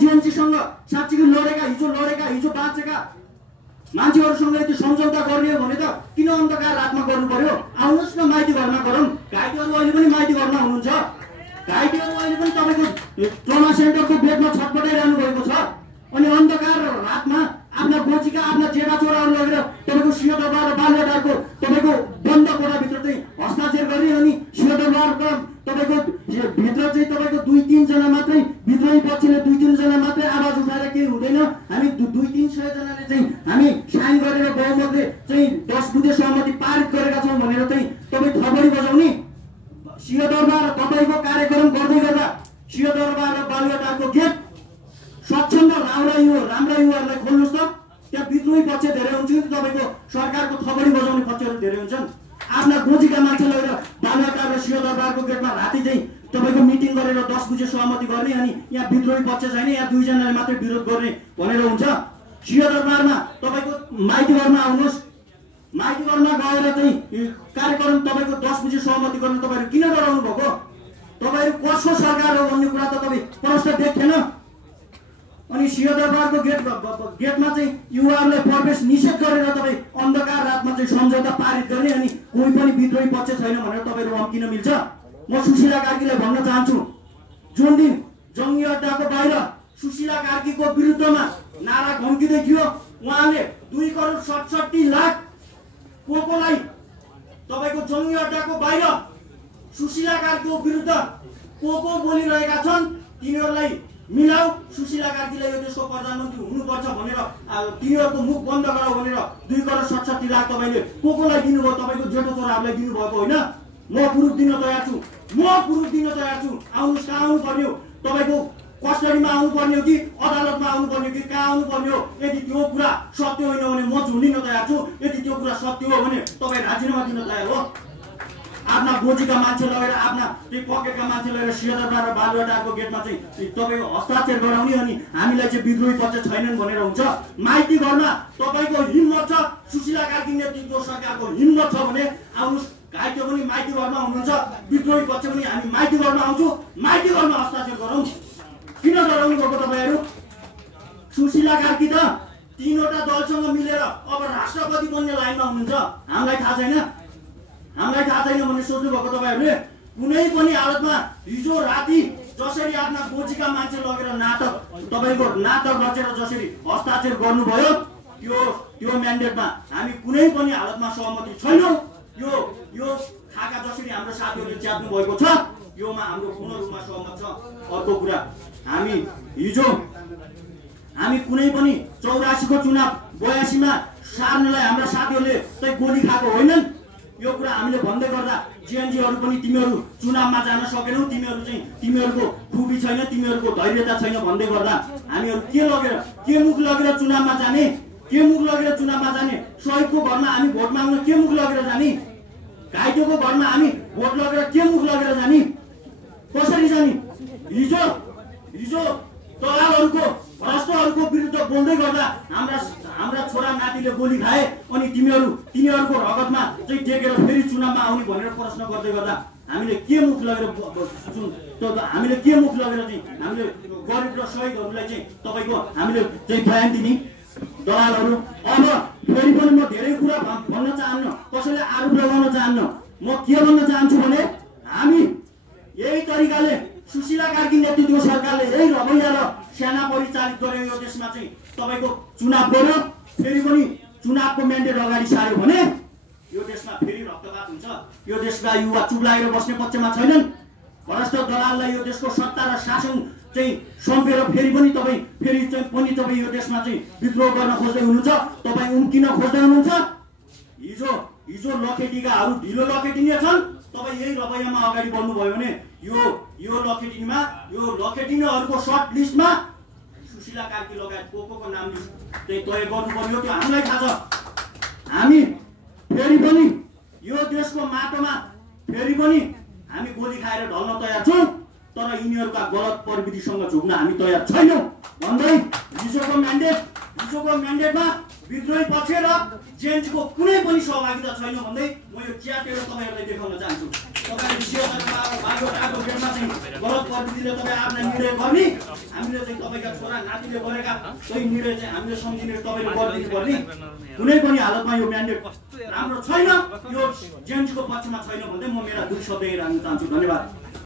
जिएनसीसँग साँच्चीकै लडेका हिजो बाँचेका मान्छेहरूसँग यति सम्झौता गर्ने हो भने त किन अन्धकार रातमा गर्नु पर्यो? आउनुहोस् न माइती घरमा गरौँ। घाइतेहरू अहिले पनि माइती घरमा हुनुहुन्छ। घाइतेहरू अहिले पनि तपाईँको ट्रमा सेन्टरको बेडमा छटपटाइरहनु भएको छ। अनि अन्धकार रातमा आफ्ना गोजीका आफ्ना जेठा छोराहरू लगेर तपाईँको सिंहदरबार र बालुवाटारको तपाईँको बन्द कोठाभित्र चाहिँ हस्ताक्षर गर्ने। अनि सिंहदरबारको तपाईँको भित्र चाहिँ तपाईँको 2-3 जना मात्रै विद्रोही पक्षले 2-3 जना मात्रै आवाज उठाएर केही हुँदैन, हामी 200-300 जनाले चाहिँ हामी साइन गरेर बहुमतले चाहिँ 10 बुँदे सहमति पारित गरेका छौँ भनेर चाहिँ तपाईँ थपडी बजाउने। सिंहदरबार तपाईँको कार्यक्रम गर्दै गर्दा सिंहदरबार र बालुवाटारको गेट स्वच्छन्द राम्रा युवाहरूलाई खोल्नुहोस् त। त्यहाँ विद्रोही पक्ष धेरै हुन्छ कि तपाईँको सरकारको थपडी बजाउने पक्षहरू धेरै हुन्छन्। आफ्ना गोजीका मान्छे लगेर बालुवाटार र सिंहदरबारको गेटमा राति चाहिँ तपाईँको मिटिङ गरेर 10 बजे सहमति गर्ने। अनि यहाँ विद्रोही पक्ष छैन, यहाँ 2 जनाले मात्रै विरोध गर्ने भनेर हुन्छ। सिंहदरबारमा तपाईँको माइती घरमा आउनुहोस्। माइती घरमा गएर चाहिँ कार्यक्रम तपाईँको 10 बजे सहमति गर्न तपाईँहरू किन डराउनु भएको? तपाईँहरू कसको सरकार हो भन्ने कुरा त तपाईँ प्रश्न देख्थेन। अनि सिंहदरबारको गेटमा चाहिँ युवाहरूलाई प्रवेश निषेध गरेर तपाईँ अन्धकार रातमा चाहिँ सम्झौता पारित गर्ने। अनि कोही पनि विद्रोही पक्ष छैन भनेर तपाईँहरू अम्किन मिल्छ? म सुशीला कार्कीलाई भन्न चाहन्छु, जुन दिन जङ्गी अड्डाको बाहिर सुशीला कार्कीको विरुद्धमा नारा घम्किँदै थियो, उहाँले 2,67,00,000 कोकोलाई तपाईँको जङ्गी अड्डाको बाहिर सुशीला कार्कीको विरुद्ध कोको बोलिरहेका छन्, तिनीहरूलाई मिलाऊ, सुशीला कार्कीलाई यो देशको प्रधानमन्त्री हुनुपर्छ भनेर तिनीहरूको मुख बन्द गराऊ भनेर 2,67,00,000 तपाईँले कोकोलाई दिनुभयो। तपाईँको जेठो छोराहरूलाई दिनुभएको होइन। म प्रुफ दिन तयार छु, आउनुहोस्। कहाँ आउनु पर्ने हो? तपाईँको कस्टडीमा आउनु पर्ने हो कि अदालतमा आउनु पर्ने हो कि कहाँ आउनु पर्ने हो? यदि त्यो कुरा सत्य होइन भने म झुन्डिन तयार छु। यदि त्यो कुरा सत्य हो भने तपाईँ राजीनामा दिन तयार हो? आफ्ना गोजीका मान्छे लगेर आफ्ना त्यो पकेटका मान्छे लगेर सिंहदरबार र बालुवाटारको गेटमा चाहिँ तपाईँको हस्ताक्षर गराउने। अनि हामीलाई चाहिँ विद्रोही पक्ष छैनन् भनेर हुन्छ। माइती घरमा तपाईँको हिम्मत छ, सुशीला कार्की नेतृत्व सरकारको हिम्मत छ भने आउनुहोस्। घाइते पनि माइती घरमा हुनुहुन्छ, विद्रोही पक्ष पनि हामी माइती घरमा आउँछौँ, माइती घरमा हस्ताक्षर गरौँ। किन डराउनु भएको तपाईँहरू? सुशीला कार्की त 3वटा दलसँग मिलेर अब राष्ट्रपति बन्ने लाइनमा हुनुहुन्छ। हामीलाई थाहा छैन भन्ने सोच्नु भएको तपाईँहरूले? कुनै पनि हालतमा हिजो राति जसरी आफ्ना गोजीका मान्छे लगेर तपाईँको नाटक रचेर जसरी हस्ताक्षर गर्नुभयो, त्यो म्यान्डेटमा हामी कुनै पनि हालतमा सहमति छैनौँ। यो खाका जसरी हाम्रो साथीहरूले च्याप्नु भएको छ, योमा हाम्रो पूर्ण रूपमा सहमत छ। अर्को कुरा, हामी कुनै पनि 84 को चुनाव 82 मा सार्नलाई हाम्रा साथीहरूले चाहिँ गोली खाएको होइनन्। यो कुरा हामीले भन्दै गर्दा जिएनजीहरू पनि तिमीहरू चुनावमा जान सकेनौ, तिमीहरूको खुबी छैन, तिमीहरूको धैर्यता छैन भन्दै गर्दा हामीहरू के मुख लगेर चुनावमा जाने? शहीदको घरमा हामी भोट माग्न के मुख लगेर जाने? घाइतेको घरमा हामी भोट लगेर के मुख लगेर जाने? कसरी जाने? हिजो दलालहरूको भ्रष्टहरूको विरुद्ध बोल्दै गर्दा हाम्रा छोरा नातिले गोली खाए। अनि तिनीहरूको रगतमा चाहिँ टेकेर फेरि चुनावमा आउने भनेर प्रश्न गर्दै गर्दा हामीले के मुख लगेर चाहिँ हामीले गरिब र शहीदहरूलाई चाहिँ तपाईँको हामीले चाहिँ बयान दिने? दलालहरू अब फेरि पनि म धेरै कुरा भन्न चाहन्न, कसैले आरोप लगाउन चाहन्न। म के भन्न चाहन्छु भने हामी यही तरिकाले सुशीला कार्की नेतृत्व सरकारले यही रवैया र सेना परिचालित गर्यो यो देशमा चाहिँ तपाईँको चुनाव गर्यो, फेरि पनि चुनावको म्यान्डेट अगाडि सार्यो भने यो देशमा फेरि रक्तपात हुन्छ। यो देशका युवा चुप लागेर बस्ने पक्षमा छैनन्। भ्रष्ट दलाललाई यो देशको सत्ता र शासन चाहिँ सम्पेर फेरि तपाईँ यो देशमा चाहिँ विद्रोह गर्न खोज्दै हुनुहुन्छ। तपाईँ उम्किन खोज्दै हुनुहुन्छ। हिजो लखेटिकाहरू ढिलो लखेटिने छन्। तपाईँ यही रवैयामा अगाडि बढ्नुभयो भने यो लखेटिनेहरूको सर्ट लिस्टमा सुशीला कार्की लगायत कोको नाम चाहिँ तय गर्नु पर्यो। त्यो हामीलाई थाहा छ। हामी फेरि पनि यो देशको माटोमा फेरि पनि हामी गोली खाएर ढल्न तयार छौँ, तर यिनीहरूका गलत प्रविधिसँग झुक्न हामी तयार छैनौँ भन्दै हिजोको म्यान्डेटमा विद्रोही पक्ष र जेएनजीको कुनै पनि सहभागिता छैन भन्दै म यो च्याटेर तपाईँहरूलाई देखाउन चाहन्छु। तपाईँ सियोजनामा बाटो आएको बेरमा चाहिँ गलत प्रविधिले तपाईँ आफ्नो निर्णय गर्ने हामीले चाहिँ तपाईँका छोरा नातिले गरेका सोही निर्णय चाहिँ हामीले सम्झिने तपाईँले गरिदिनु पर्ने कुनै पनि हालतमा यो म्यान्डेट राम्रो छैन यो जेन्ट्सको पक्षमा छैन भन्दै म मेरा दुई शब्द राख्न चाहन्छु धन्यवाद